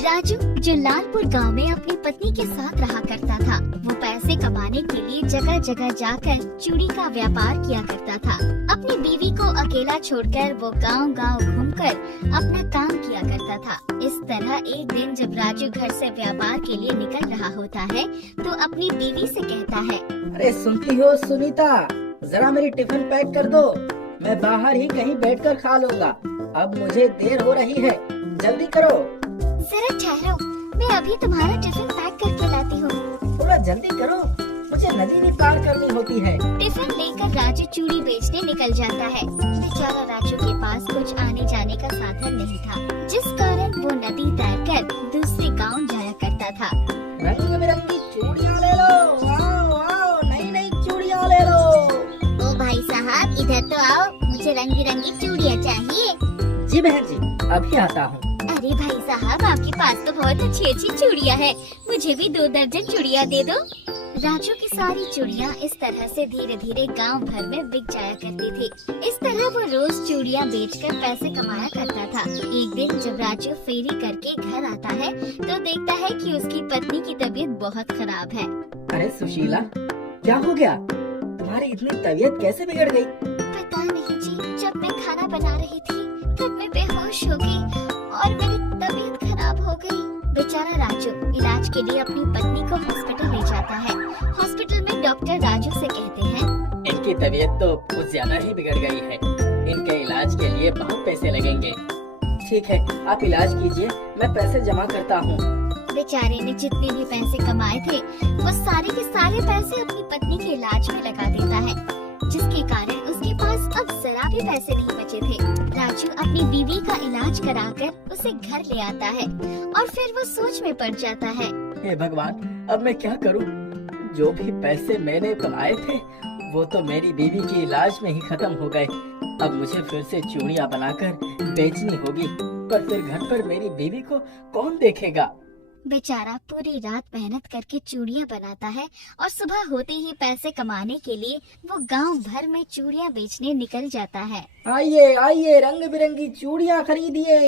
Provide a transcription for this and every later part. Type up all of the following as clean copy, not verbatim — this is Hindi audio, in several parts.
राजू जो लालपुर गांव में अपनी पत्नी के साथ रहा करता था, वो पैसे कमाने के लिए जगह जगह जाकर चूड़ी का व्यापार किया करता था। अपनी बीवी को अकेला छोड़कर वो गांव गांव घूमकर अपना काम किया करता था। इस तरह एक दिन जब राजू घर से व्यापार के लिए निकल रहा होता है तो अपनी बीवी से कहता है, अरे सुनती हो सुनीता, जरा मेरी टिफिन पैक कर दो, मैं बाहर ही कहीं बैठकर खा लूंगा। अब मुझे देर हो रही है, जल्दी करो। जरा ठहरो, मैं अभी तुम्हारा टिफिन पैक करके लाती हूँ। थोड़ा जल्दी करो, मुझे नदी भी पार करनी होती है। टिफिन लेकर राजू चूड़ी बेचने निकल जाता है। बेचारा राजू के पास कुछ आने जाने का साधन नहीं था, जिस कारण वो नदी तैर कर दूसरे गाँव जाया करता था। रंग बिरंगी चूड़ियाँ ले लो, आओ आओ, नई नई चूड़ियाँ ले लो। ओ भाई साहब, इधर तो आओ, मुझे रंग बिरंगी चूड़ियाँ चाहिए। जी बहन जी, अभी आता हूँ। अरे भाई साहब, आपके पास तो बहुत अच्छी अच्छी चूड़ियाँ हैं, मुझे भी 2 दर्जन चूड़ियाँ दे दो। राजू की सारी चूड़ियाँ इस तरह से धीरे धीरे गांव भर में बिक जाया करती थी। इस तरह वो रोज चूड़ियाँ बेचकर पैसे कमाया करता था। एक दिन जब राजू फेरी करके घर आता है तो देखता है कि उसकी पत्नी की तबीयत बहुत खराब है। अरे सुशीला, क्या हो गया? तुम्हारी इतनी तबीयत कैसे बिगड़ गई? पता नहीं जी, जब मैं खाना बना रही थी तब मैं बेहोश हो गई और मेरी तबीयत खराब हो गई। बेचारा राजू इलाज के लिए अपनी पत्नी को हॉस्पिटल ले जाता है। हॉस्पिटल में डॉक्टर राजू से कहते हैं, इनकी तबीयत तो कुछ ज्यादा ही बिगड़ गई है, इनके इलाज के लिए बहुत पैसे लगेंगे। ठीक है, आप इलाज कीजिए, मैं पैसे जमा करता हूँ। बेचारे ने जितने भी पैसे कमाए थे वो सारे के सारे पैसे अपनी पत्नी के इलाज में लगा देता है, जिसके कारण उसके पास अब जरा भी पैसे नहीं बचे थे। राजू अपनी बीवी का इलाज कराकर उसे घर ले आता है और फिर वो सोच में पड़ जाता है। हे भगवान, अब मैं क्या करूं? जो भी पैसे मैंने कमाए थे वो तो मेरी बीवी के इलाज में ही खत्म हो गए। अब मुझे फिर से चूड़ियाँ बनाकर बेचनी होगी, पर फिर घर पर मेरी बीवी को कौन देखेगा? बेचारा पूरी रात मेहनत करके चूड़ियाँ बनाता है और सुबह होते ही पैसे कमाने के लिए वो गांव भर में चूड़ियाँ बेचने निकल जाता है। आइए आइए, रंग बिरंगी चूड़ियाँ खरीदिए,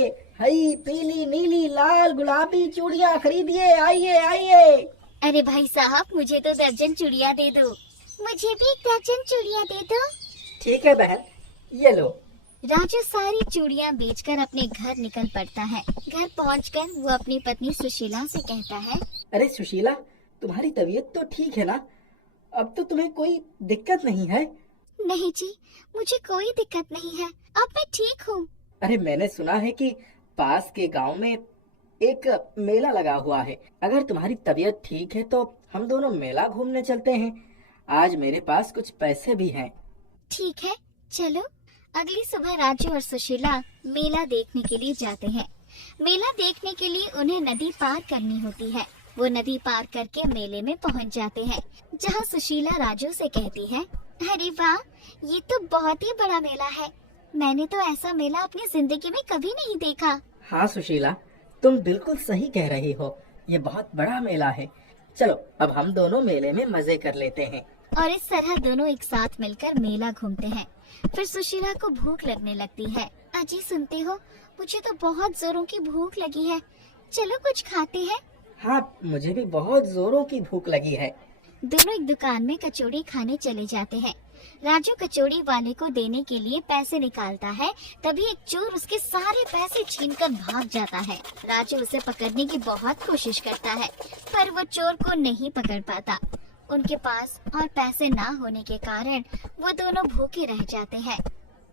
हरी पीली नीली लाल गुलाबी चूड़ियाँ खरीदिए, आइए आइए। अरे भाई साहब, मुझे तो दर्जन चूड़ियाँ दे दो। मुझे भी 1 दर्जन चूड़ियाँ दे दो। ठीक है बहन, ये लो। राजू सारी चूड़ियाँ बेचकर अपने घर निकल पड़ता है। घर पहुंचकर वो अपनी पत्नी सुशीला से कहता है, अरे सुशीला, तुम्हारी तबीयत तो ठीक है ना? अब तो तुम्हें कोई दिक्कत नहीं है? नहीं जी, मुझे कोई दिक्कत नहीं है, अब मैं ठीक हूँ। अरे मैंने सुना है कि पास के गांव में एक मेला लगा हुआ है। अगर तुम्हारी तबीयत ठीक है तो हम दोनों मेला घूमने चलते हैं। आज मेरे पास कुछ पैसे भी हैं। ठीक है, चलो। अगली सुबह राजू और सुशीला मेला देखने के लिए जाते हैं। मेला देखने के लिए उन्हें नदी पार करनी होती है। वो नदी पार करके मेले में पहुंच जाते हैं, जहां सुशीला राजू से कहती है, अरे वाह, ये तो बहुत ही बड़ा मेला है। मैंने तो ऐसा मेला अपनी जिंदगी में कभी नहीं देखा। हाँ सुशीला, तुम बिल्कुल सही कह रही हो, ये बहुत बड़ा मेला है। चलो अब हम दोनों मेले में मजे कर लेते हैं। और इस तरह दोनों एक साथ मिलकर मेला घूमते हैं। फिर सुशीला को भूख लगने लगती है। अजी सुनते हो, मुझे तो बहुत जोरों की भूख लगी है, चलो कुछ खाते हैं। हाँ, मुझे भी बहुत जोरों की भूख लगी है। दोनों एक दुकान में कचौड़ी खाने चले जाते हैं। राजू कचौड़ी वाले को देने के लिए पैसे निकालता है, तभी एक चोर उसके सारे पैसे छीनकर भाग जाता है। राजू उसे पकड़ने की बहुत कोशिश करता है, पर वो चोर को नहीं पकड़ पाता। उनके पास और पैसे ना होने के कारण वो दोनों भूखे रह जाते हैं।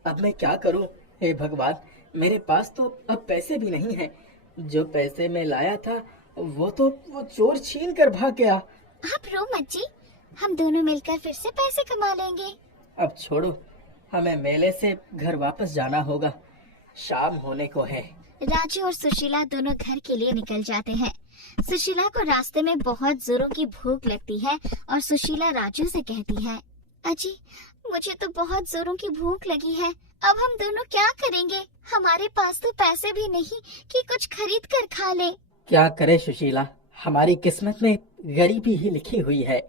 अब मैं क्या करूं? हे भगवान, मेरे पास तो अब पैसे भी नहीं हैं। जो पैसे मैं लाया था वो चोर छीन कर भाग गया। आप रो मत जी, हम दोनों मिलकर फिर से पैसे कमा लेंगे। अब छोड़ो, हमें मेले से घर वापस जाना होगा, शाम होने को है। राजू और सुशीला दोनों घर के लिए निकल जाते हैं। सुशीला को रास्ते में बहुत जोरों की भूख लगती है और सुशीला राजू से कहती है, अजी मुझे तो बहुत जोरों की भूख लगी है, अब हम दोनों क्या करेंगे? हमारे पास तो पैसे भी नहीं कि कुछ खरीद कर खा ले। क्या करे सुशीला, हमारी किस्मत में गरीबी ही लिखी हुई है।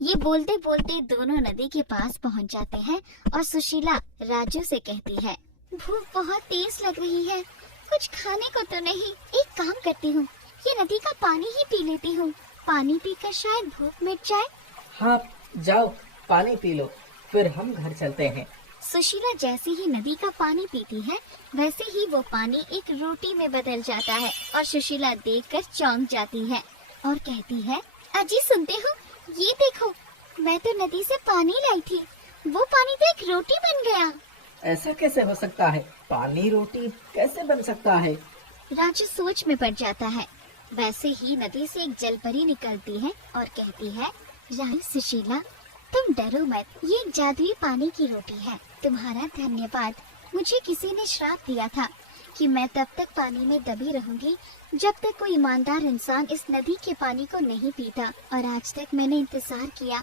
ये बोलते बोलते दोनों नदी के पास पहुंच जाते हैं और सुशीला राजू से कहती है, भूख बहुत तेज लग रही है, कुछ खाने को तो नहीं। एक काम करती हूँ, ये नदी का पानी ही पी लेती हूँ, पानी पीकर शायद भूख मिट जाए। हाँ जाओ पानी पी लो, फिर हम घर चलते हैं। सुशीला जैसे ही नदी का पानी पीती है वैसे ही वो पानी एक रोटी में बदल जाता है और सुशीला देखकर चौंक जाती है और कहती है, अजी सुनते हो, ये देखो, मैं तो नदी से पानी लाई थी, वो पानी तो एक रोटी बन गया। ऐसा कैसे हो सकता है? पानी रोटी कैसे बन सकता है? राजू सोच में पड़ जाता है। वैसे ही नदी से एक जलपरी निकलती है और कहती है, रानी सुशीला, तुम डरो मत, ये एक जादुई पानी की रोटी है। तुम्हारा धन्यवाद। मुझे किसी ने श्राप दिया था कि मैं तब तक पानी में दबी रहूंगी जब तक कोई ईमानदार इंसान इस नदी के पानी को नहीं पीता, और आज तक मैंने इंतजार किया।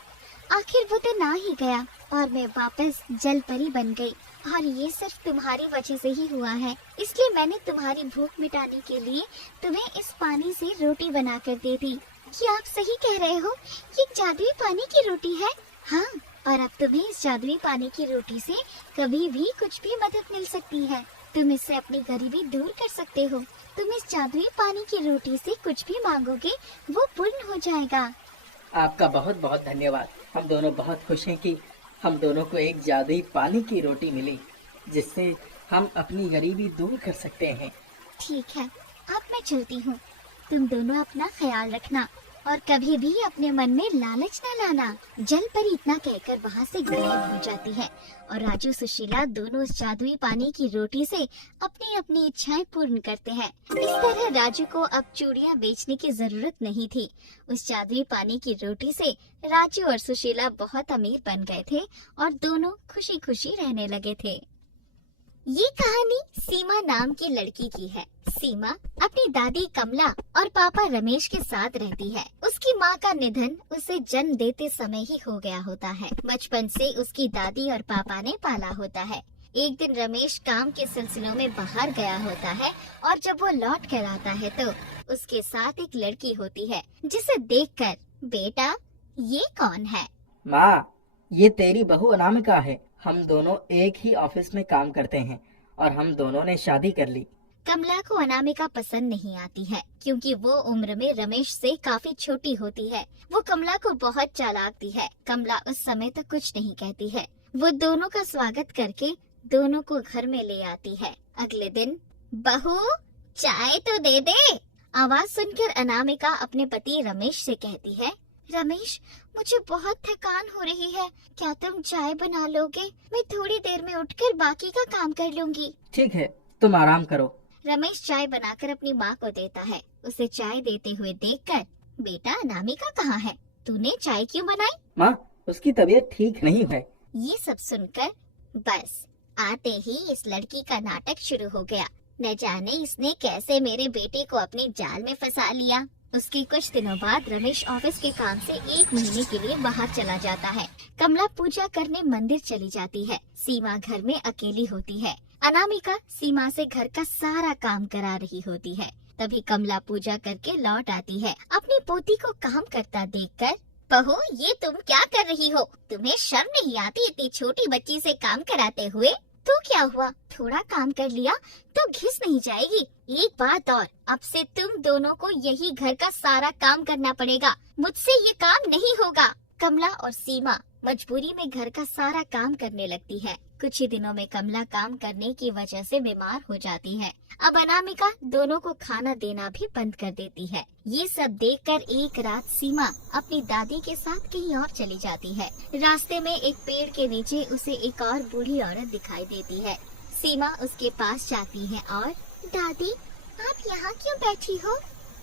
आखिर वो तो ना ही गया और मैं वापस जलपरी बन गई, और ये सिर्फ तुम्हारी वजह से ही हुआ है। इसलिए मैंने तुम्हारी भूख मिटाने के लिए तुम्हें इस पानी से रोटी बनाकर दे दी। क्या आप सही कह रहे हो? ये जादुई पानी की रोटी है। हाँ, और अब तुम्हें इस जादुई पानी की रोटी से कभी भी कुछ भी मदद मिल सकती है। तुम इससे अपनी गरीबी दूर कर सकते हो। तुम इस जादुई पानी की रोटी से कुछ भी मांगोगे वो पूर्ण हो जाएगा। आपका बहुत बहुत धन्यवाद। हम दोनों बहुत खुश हैं कि हम दोनों को एक जादुई पानी की रोटी मिली, जिससे हम अपनी गरीबी दूर कर सकते हैं। ठीक है, अब मैं चलती हूँ। तुम दोनों अपना ख्याल रखना और कभी भी अपने मन में लालच न लाना। जलपरी इतना कहकर वहाँ से गायब हो जाती है और राजू सुशीला दोनों उस जादुई पानी की रोटी से अपनी अपनी इच्छाएं पूर्ण करते हैं। इस तरह राजू को अब चूड़ियाँ बेचने की जरूरत नहीं थी। उस जादुई पानी की रोटी से राजू और सुशीला बहुत अमीर बन गए थे और दोनों खुशी खुशी रहने लगे थे। ये कहानी सीमा नाम की लड़की की है। सीमा अपनी दादी कमला और पापा रमेश के साथ रहती है। उसकी माँ का निधन उसे जन्म देते समय ही हो गया होता है। बचपन से उसकी दादी और पापा ने पाला होता है। एक दिन रमेश काम के सिलसिलों में बाहर गया होता है और जब वो लौट कर आता है तो उसके साथ एक लड़की होती है, जिसे देखकर, बेटा ये कौन है? माँ, ये तेरी बहू अनामिका है। हम दोनों एक ही ऑफिस में काम करते हैं और हम दोनों ने शादी कर ली। कमला को अनामिका पसंद नहीं आती है क्योंकि वो उम्र में रमेश से काफी छोटी होती है। वो कमला को बहुत चालाकती है। कमला उस समय तक कुछ नहीं कहती है। वो दोनों का स्वागत करके दोनों को घर में ले आती है। अगले दिन, बहू चाय तो दे दे। आवाज सुनकर अनामिका अपने पति रमेश से कहती है, रमेश मुझे बहुत थकान हो रही है, क्या तुम चाय बना लोगे? मैं थोड़ी देर में उठकर बाकी का काम कर लूंगी। ठीक है, तुम आराम करो। रमेश चाय बनाकर अपनी माँ को देता है। उसे चाय देते हुए देखकर, बेटा अनामिका कहाँ है? तूने चाय क्यों बनाई? माँ, उसकी तबीयत ठीक नहीं है। ये सब सुनकर बस आते ही इस लड़की का नाटक शुरू हो गया। न जाने इसने कैसे मेरे बेटे को अपने जाल में फंसा लिया। उसके कुछ दिनों बाद रमेश ऑफिस के काम से 1 महीने के लिए बाहर चला जाता है। कमला पूजा करने मंदिर चली जाती है। सीमा घर में अकेली होती है। अनामिका सीमा से घर का सारा काम करा रही होती है। तभी कमला पूजा करके लौट आती है। अपनी पोती को काम करता देखकर, बहू ये तुम क्या कर रही हो? तुम्हें शर्म नहीं आती इतनी छोटी बच्ची से काम कराते हुए? तो क्या हुआ, थोड़ा काम कर लिया तो घिस नहीं जाएगी। एक बात और, अब से तुम दोनों को यही घर का सारा काम करना पड़ेगा। मुझसे ये काम नहीं होगा। कमला और सीमा मजबूरी में घर का सारा काम करने लगती है। कुछ ही दिनों में कमला काम करने की वजह से बीमार हो जाती है। अब अनामिका दोनों को खाना देना भी बंद कर देती है। ये सब देखकर एक रात सीमा अपनी दादी के साथ कहीं और चली जाती है। रास्ते में एक पेड़ के नीचे उसे एक और बूढ़ी औरत दिखाई देती है। सीमा उसके पास जाती है और, दादी आप यहाँ क्यों बैठी हो?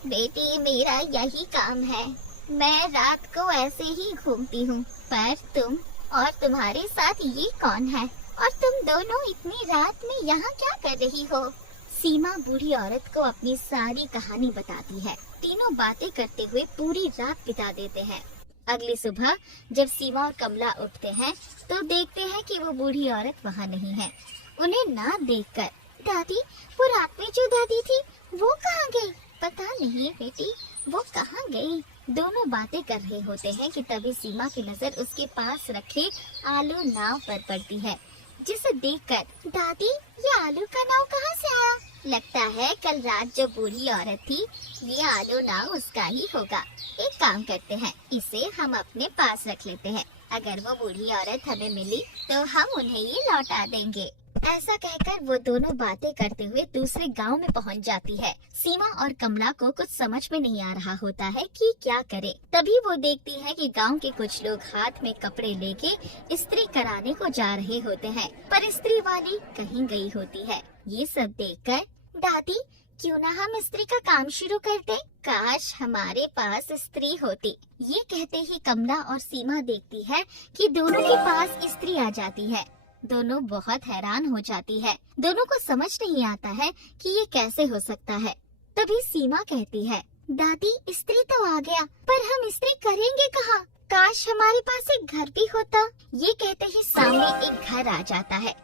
बेटी मेरा यही काम है, मैं रात को ऐसे ही घूमती हूँ। पर तुम और तुम्हारे साथ ये कौन है? और तुम दोनों इतनी रात में यहाँ क्या कर रही हो? सीमा बूढ़ी औरत को अपनी सारी कहानी बताती है। तीनों बातें करते हुए पूरी रात बिता देते हैं। अगली सुबह जब सीमा और कमला उठते हैं तो देखते हैं कि वो बूढ़ी औरत वहाँ नहीं है। उन्हें ना देखकर, दादी वो रात में जो दादी थी वो कहाँ गई? पता नहीं बेटी, वो कहाँ गई? दोनों बातें कर रहे होते हैं कि तभी सीमा की नजर उसके पास रखे आलू नाव पर पड़ती है, जिसे देखकर दादी ये आलू का नाव कहाँ से आया? लगता है कल रात जो बूढ़ी औरत थी ये आलू नाव उसका ही होगा। एक काम करते हैं, इसे हम अपने पास रख लेते हैं। अगर वो बूढ़ी औरत हमें मिली तो हम उन्हें ये लौटा देंगे। ऐसा कहकर वो दोनों बातें करते हुए दूसरे गांव में पहुंच जाती है। सीमा और कमला को कुछ समझ में नहीं आ रहा होता है कि क्या करे। तभी वो देखती है कि गांव के कुछ लोग हाथ में कपड़े लेके इस्त्री कराने को जा रहे होते हैं, पर इस्त्री वाली कहीं गई होती है। ये सब देखकर दादी क्यों ना हम इस्त्री का काम शुरू करते? काश हमारे पास इस्त्री होती। ये कहते ही कमला और सीमा देखती है कि दोनों के पास इस्त्री आ जाती है। दोनों बहुत हैरान हो जाती है। दोनों को समझ नहीं आता है कि ये कैसे हो सकता है। तभी सीमा कहती है, दादी इस्त्री तो आ गया, पर हम इस्त्री करेंगे कहाँ? काश हमारे पास एक घर भी होता। ये कहते ही सामने एक घर आ जाता है,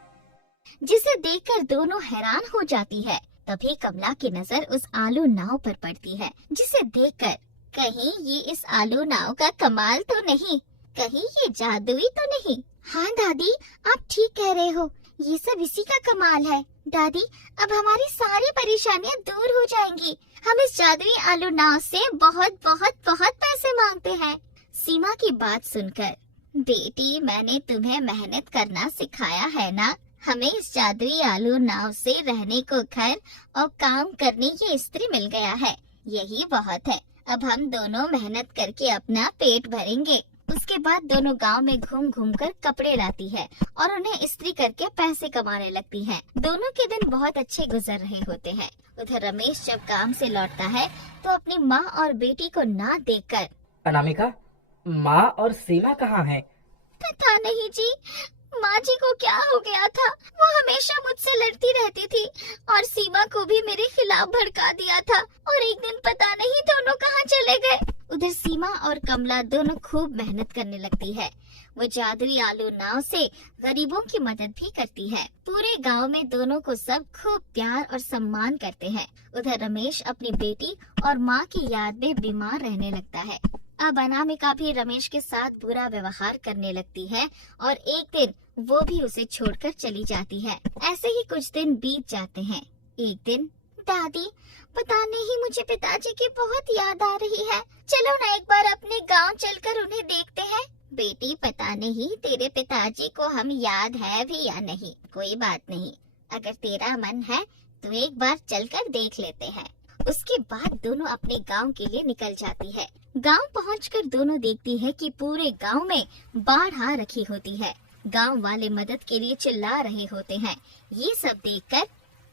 जिसे देखकर दोनों हैरान हो जाती है। तभी कमला की नजर उस आलू नाव पर पड़ती है, जिसे देखकर कहीं ये इस आलू नाव का कमाल तो नहीं, कहीं ये जादुई तो नहीं? हाँ दादी, आप ठीक कह रहे हो, ये सब इसी का कमाल है। दादी अब हमारी सारी परेशानियाँ दूर हो जाएंगी। हम इस जादुई आलू नाव से बहुत बहुत बहुत पैसे मांगते हैं। सीमा की बात सुनकर, बेटी मैंने तुम्हें मेहनत करना सिखाया है ना, हमें इस जादुई आलू नाव से रहने को घर और काम करने की इस्त्री मिल गया है, यही बहुत है। अब हम दोनों मेहनत करके अपना पेट भरेंगे। उसके बाद दोनों गांव में घूम घूम कर कपड़े लाती है और उन्हें इस्त्री करके पैसे कमाने लगती है। दोनों के दिन बहुत अच्छे गुजर रहे होते हैं। उधर रमेश जब काम से लौटता है तो अपनी माँ और बेटी को ना देखकर, अनामिका, माँ और सीमा कहाँ हैं? पता नहीं जी, माँ जी को क्या हो गया था। वो हमेशा मुझसे लड़ती रहती थी और सीमा को भी मेरे खिलाफ भड़का दिया था, और एक दिन पता नहीं दोनों कहाँ चले गए। उधर सीमा और कमला दोनों खूब मेहनत करने लगती है। वो जादुई आलू नाव से गरीबों की मदद भी करती है। पूरे गांव में दोनों को सब खूब प्यार और सम्मान करते हैं। उधर रमेश अपनी बेटी और माँ की याद में बीमार रहने लगता है। अब अनामिका भी रमेश के साथ बुरा व्यवहार करने लगती है और एक दिन वो भी उसे छोड़कर चली जाती है। ऐसे ही कुछ दिन बीत जाते हैं। एक दिन, दादी पता नहीं मुझे पिताजी की बहुत याद आ रही है, चलो ना एक बार अपने गांव चलकर उन्हें देखते हैं। बेटी पता नहीं तेरे पिताजी को हम याद है भी या नहीं, कोई बात नहीं, अगर तेरा मन है तो एक बार चलकर देख लेते हैं। उसके बाद दोनों अपने गांव के लिए निकल जाती है। गांव पहुंचकर दोनों देखती है कि पूरे गांव में बाढ़ आ रखी होती है। गांव वाले मदद के लिए चिल्ला रहे होते हैं। ये सब देखकर,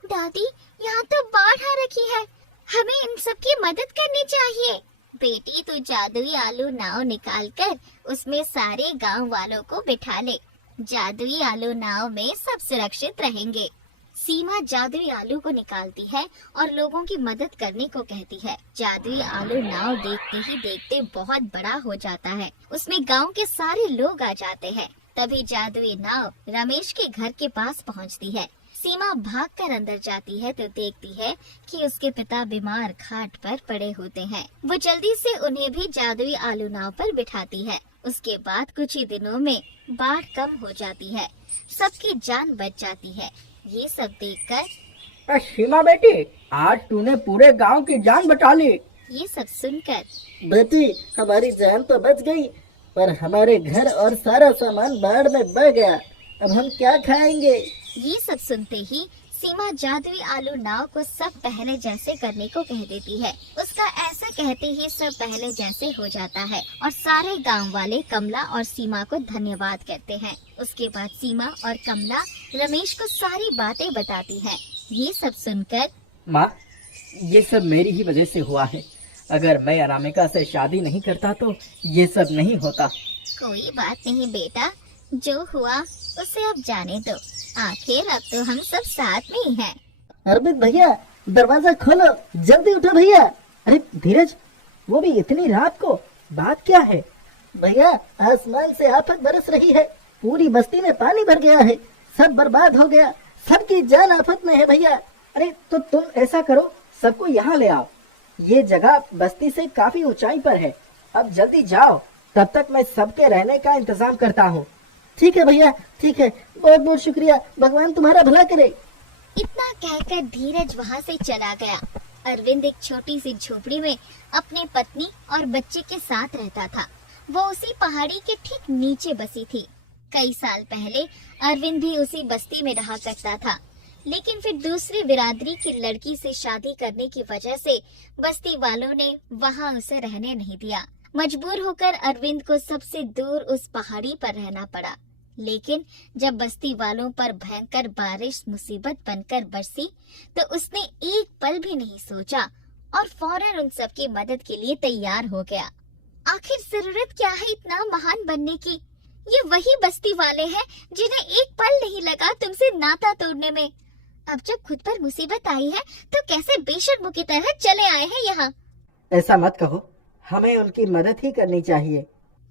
दादी यहाँ तो बाढ़ आ रखी है, हमें इन सब की मदद करनी चाहिए। बेटी तू जादुई आलू नाव निकाल कर उसमें सारे गांव वालों को बिठा ले, जादुई आलू नाव में सब सुरक्षित रहेंगे। सीमा जादुई आलू को निकालती है और लोगों की मदद करने को कहती है। जादुई आलू नाव देखते ही देखते बहुत बड़ा हो जाता है। उसमें गांव के सारे लोग आ जाते हैं। तभी जादुई नाव रमेश के घर के पास पहुंचती है। सीमा भागकर अंदर जाती है तो देखती है कि उसके पिता बीमार खाट पर पड़े होते हैं। वो जल्दी से उन्हें भी जादुई आलू नाव पर बिठाती है। उसके बाद कुछ ही दिनों में बाढ़ कम हो जाती है, सबकी जान बच जाती है। ये सब देखकर, सीमा बेटी, आज तूने पूरे गांव की जान बचा ली। ये सब सुनकर, बेटी हमारी जान तो बच गई, पर हमारे घर और सारा सामान बाढ़ में बह गया, अब हम क्या खाएंगे? ये सब सुनते ही सीमा जादुई आलू नाव को सब पहले जैसे करने को कह देती है। उसका ऐसा कहते ही सब पहले जैसे हो जाता है और सारे गांव वाले कमला और सीमा को धन्यवाद कहते हैं। उसके बाद सीमा और कमला रमेश को सारी बातें बताती हैं। ये सब सुनकर, माँ, ये सब मेरी ही वजह से हुआ है। अगर मैं अनामिका से शादी नहीं करता तो ये सब नहीं होता। कोई बात नहीं बेटा, जो हुआ उसे अब जाने दो, आखिर अब तो हम सब साथ में ही हैं। अरविंद भैया, दरवाजा खोलो, जल्दी उठो भैया। अरे धीरज, वो भी इतनी रात को, बात क्या है? भैया आसमान से आफत बरस रही है, पूरी बस्ती में पानी भर गया है, सब बर्बाद हो गया, सबकी जान आफत में है भैया। अरे तो तुम ऐसा करो, सबको यहाँ ले आओ। ये जगह बस्ती से काफी ऊंचाई पर है अब जल्दी जाओ, तब तक मैं सबके रहने का इंतजाम करता हूँ। ठीक है भैया, ठीक है, बहुत बहुत शुक्रिया, भगवान तुम्हारा भला करे। इतना कहकर धीरज वहाँ से चला गया। अरविंद एक छोटी सी झोपड़ी में अपने पत्नी और बच्चे के साथ रहता था। वो उसी पहाड़ी के ठीक नीचे बसी थी। कई साल पहले अरविंद भी उसी बस्ती में रहा करता था, लेकिन फिर दूसरी बिरादरी की लड़की से शादी करने की वजह से बस्ती वालों ने वहाँ उसे रहने नहीं दिया। मजबूर होकर अरविंद को सबसे दूर उस पहाड़ी पर रहना पड़ा। लेकिन जब बस्ती वालों पर भयंकर बारिश मुसीबत बनकर बरसी, तो उसने एक पल भी नहीं सोचा और फौरन उन सबकी मदद के लिए तैयार हो गया। आखिर जरूरत क्या है इतना महान बनने की? ये वही बस्ती वाले हैं जिन्हें एक पल नहीं लगा तुमसे नाता तोड़ने में। अब जब खुद पर मुसीबत आई है तो कैसे बेशर्मों की तरह चले आए हैं यहाँ। ऐसा मत कहो, हमें उनकी मदद ही करनी चाहिए।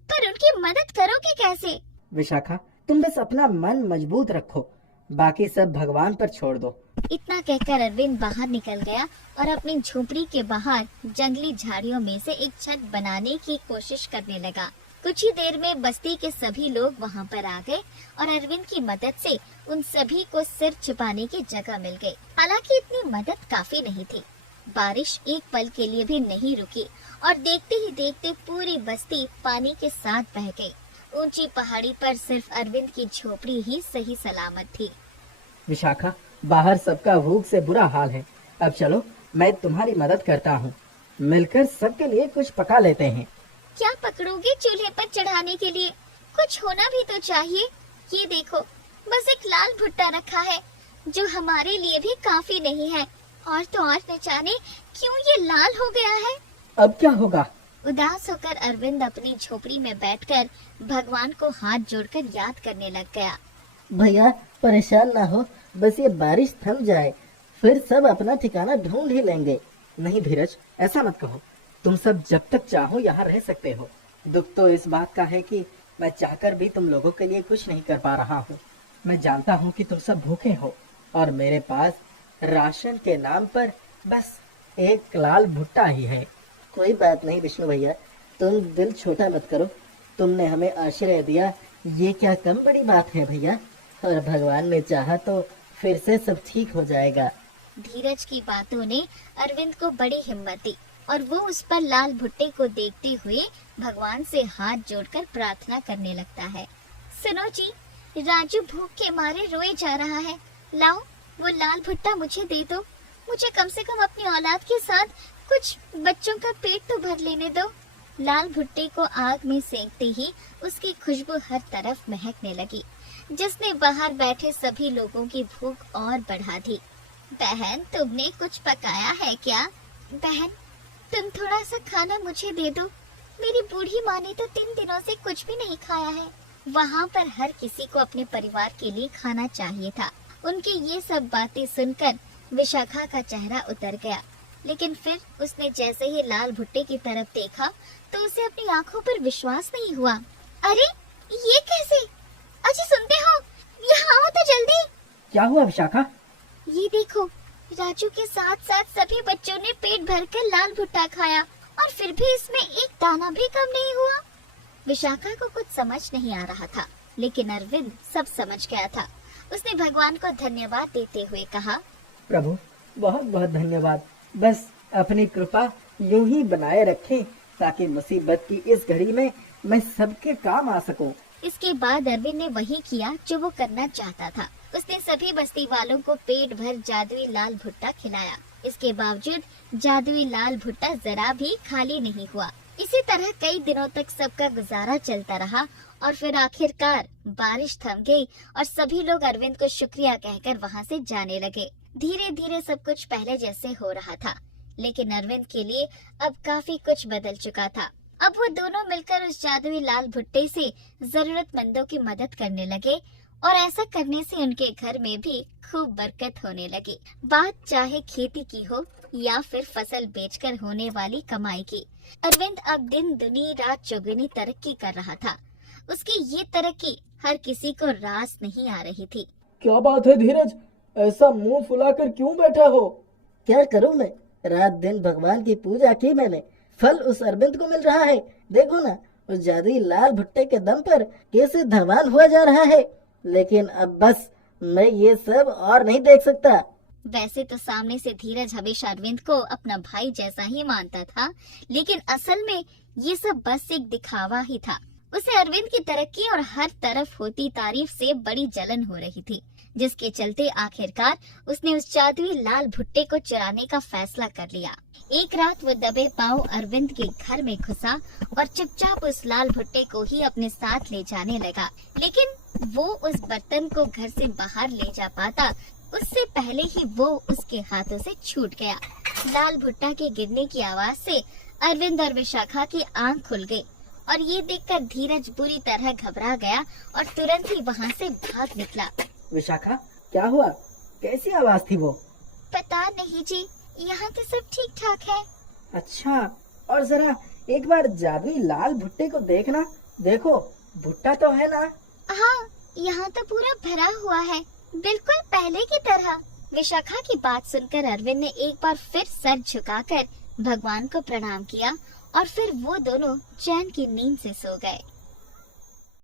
पर उनकी मदद करोगे कैसे? विशाखा, तुम बस अपना मन मजबूत रखो, बाकी सब भगवान पर छोड़ दो। इतना कहकर अरविंद बाहर निकल गया और अपनी झोपड़ी के बाहर जंगली झाड़ियों में से एक छत बनाने की कोशिश करने लगा। कुछ ही देर में बस्ती के सभी लोग वहां पर आ गए और अरविंद की मदद से उन सभी को सिर छुपाने की जगह मिल गई। हालांकि इतनी मदद काफी नहीं थी। बारिश एक पल के लिए भी नहीं रुकी और देखते ही देखते पूरी बस्ती पानी के साथ बह गई। ऊंची पहाड़ी पर सिर्फ अरविंद की झोपड़ी ही सही सलामत थी। विशाखा, बाहर सबका भूख से बुरा हाल है। अब चलो, मैं तुम्हारी मदद करता हूँ। मिलकर सबके लिए कुछ पका लेते हैं। क्या पकड़ोगे चूल्हे पर चढ़ाने के लिए? कुछ होना भी तो चाहिए। ये देखो, बस एक लाल भुट्टा रखा है जो हमारे लिए भी काफी नहीं है। और तो और न जाने क्यों ये लाल हो गया है। अब क्या होगा? उदास होकर अरविंद अपनी झोपड़ी में बैठकर भगवान को हाथ जोड़कर याद करने लग गया। भैया, परेशान ना हो, बस ये बारिश थम जाए, फिर सब अपना ठिकाना ढूंढ ही लेंगे। नहीं धीरज, ऐसा मत कहो। तुम सब जब तक चाहो यहाँ रह सकते हो। दुख तो इस बात का है कि मैं चाहकर भी तुम लोगों के लिए कुछ नहीं कर पा रहा हूँ। मैं जानता हूँ कि तुम सब भूखे हो और मेरे पास राशन के नाम पर बस एक लाल भुट्टा ही है। कोई बात नहीं विष्णु भैया, तुम दिल छोटा मत करो। तुमने हमें आश्रय दिया, ये क्या कम बड़ी बात है भैया। और भगवान ने चाहा तो फिर से सब ठीक हो जाएगा। धीरज की बातों ने अरविंद को बड़ी हिम्मत दी और वो उस पर लाल भुट्टे को देखते हुए भगवान से हाथ जोड़कर प्रार्थना करने लगता है। सुनो जी, राजू भूख के मारे रोए जा रहा है। लाओ, वो लाल भुट्टा मुझे दे दो। मुझे कम से कम अपनी औलाद के साथ कुछ बच्चों का पेट तो भर लेने दो। लाल भुट्टे को आग में सेंकते ही उसकी खुशबू हर तरफ महकने लगी, जिसने बाहर बैठे सभी लोगों की भूख और बढ़ा दी। बहन, तुमने कुछ पकाया है क्या? बहन, तुम थोड़ा सा खाना मुझे दे दो। मेरी बूढ़ी माँ ने तो 3 दिनों से कुछ भी नहीं खाया है। वहाँ पर हर किसी को अपने परिवार के लिए खाना चाहिए था। उनकी ये सब बातें सुनकर विशाखा का चेहरा उतर गया, लेकिन फिर उसने जैसे ही लाल भुट्टे की तरफ देखा तो उसे अपनी आंखों पर विश्वास नहीं हुआ। अरे, ये कैसे? अजी सुनते हो? यहाँ आओ तो जल्दी। क्या हुआ विशाखा? ये देखो, राजू के साथ साथ सभी बच्चों ने पेट भरकर लाल भुट्टा खाया और फिर भी इसमें एक दाना भी कम नहीं हुआ। विशाखा को कुछ समझ नहीं आ रहा था, लेकिन अरविंद सब समझ गया था। उसने भगवान को धन्यवाद देते हुए कहा, प्रभु, बहुत बहुत धन्यवाद। बस अपनी कृपा यूं ही बनाए रखें ताकि मुसीबत की इस घड़ी में मैं सबके काम आ सकूं। इसके बाद अरविंद ने वही किया जो वो करना चाहता था। उसने सभी बस्ती वालों को पेट भर जादुई लाल भुट्टा खिलाया। इसके बावजूद जादुई लाल भुट्टा जरा भी खाली नहीं हुआ। इसी तरह कई दिनों तक सबका गुजारा चलता रहा और फिर आखिरकार बारिश थम गई और सभी लोग अरविंद को शुक्रिया कहकर वहाँ से जाने लगे। धीरे धीरे सब कुछ पहले जैसे हो रहा था, लेकिन अरविंद के लिए अब काफी कुछ बदल चुका था। अब वो दोनों मिलकर उस जादुई लाल भुट्टे से जरूरतमंदों की मदद करने लगे और ऐसा करने से उनके घर में भी खूब बरकत होने लगी। बात चाहे खेती की हो या फिर फसल बेचकर होने वाली कमाई की, अरविंद अब दिन दुनी रात चौगुनी तरक्की कर रहा था। उसकी ये तरक्की हर किसी को रास नहीं आ रही थी। क्या बात है धीरज, ऐसा मुंह फुलाकर क्यों बैठा हो? क्या करूं मैं, रात दिन भगवान की पूजा की मैंने, फल उस अरविंद को मिल रहा है। देखो ना, उस जादुई लाल भुट्टे के दम पर कैसे धनवान हुआ जा रहा है। लेकिन अब बस, मैं ये सब और नहीं देख सकता। वैसे तो सामने से धीरज हमेशा अरविंद को अपना भाई जैसा ही मानता था, लेकिन असल में ये सब बस एक दिखावा ही था। उसे अरविंद की तरक्की और हर तरफ होती तारीफ से बड़ी जलन हो रही थी, जिसके चलते आखिरकार उसने उस जादुई लाल भुट्टे को चुराने का फैसला कर लिया। एक रात वो दबे पांव अरविंद के घर में घुसा और चुपचाप उस लाल भुट्टे को ही अपने साथ ले जाने लगा। लेकिन वो उस बर्तन को घर से बाहर ले जा पाता उससे पहले ही वो उसके हाथों से छूट गया। लाल भुट्टा के गिरने की आवाज से अरविंद और विशाखा की आंख खुल गई और ये देखकर धीरज बुरी तरह घबरा गया और तुरंत ही वहाँ से भाग निकला। विशाखा, क्या हुआ? कैसी आवाज थी वो? पता नहीं जी, यहाँ तो सब ठीक ठाक है। अच्छा, और जरा एक बार जादुई लाल भुट्टे को देखना। देखो, भुट्टा तो है ना? हाँ, यहाँ तो पूरा भरा हुआ है, बिल्कुल पहले की तरह। विशाखा की बात सुनकर अरविंद ने एक बार फिर सर झुकाकर भगवान को प्रणाम किया और फिर वो दोनों चैन की नींद से सो गए।